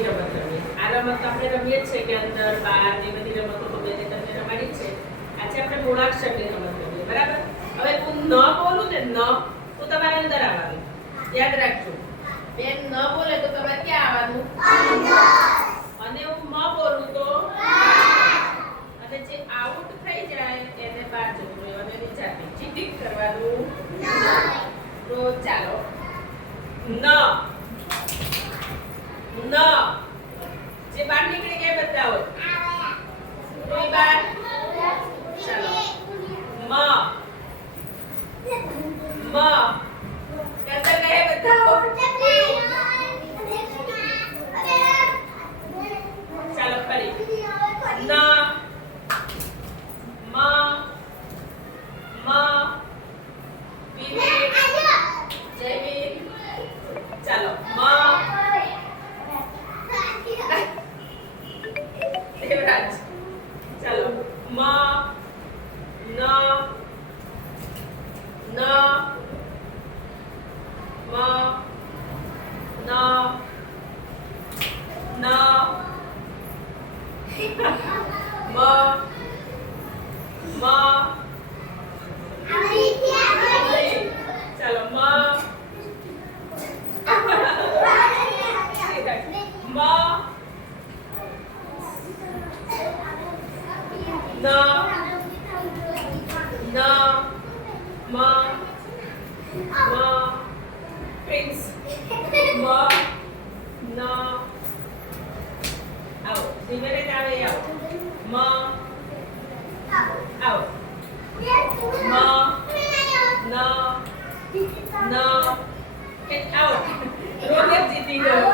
રમત રમીએ. આ રમત આપણે રમીએ જ છે કે અંદર બહાર ને બધી રમતો તો મેં તમને રમાડી જ છે. આજે આપણે મૂળાક્ષરની રમત રમીએ, બરાબર? હવે હું ન બોલું ને ન તો તમારે અંદર આવવાનું. યાદ રાખજો. બેન ન બોલે તો તમારે ક્યાં આવવાનું? અંદર. અને હું મ બોલું તો અને જે આઉટ થઈ જાય એને બહાર જતું રહેવાનું, એની જાતે ચીટિંગ કરવાનું. તો ચાલો ન ન જે બહાર નીકળી ગયા બધા હોય કોઈ બહાર. ચાલો મ મ અંદર ગયા બધા હોય. ચાલો ફરી ન મ મ વિવેક જયવીર. ચાલો મ દેવરાજ. ચાલો મ ન ન મ ન ન મ મ. ચાલો મ મ ન ન મ મ પ્રિન્સ મ ન. આવો ધીમે રહીને આવે આવો મ આવો મ ન ન. આવો રોહિત જીતી ગયો.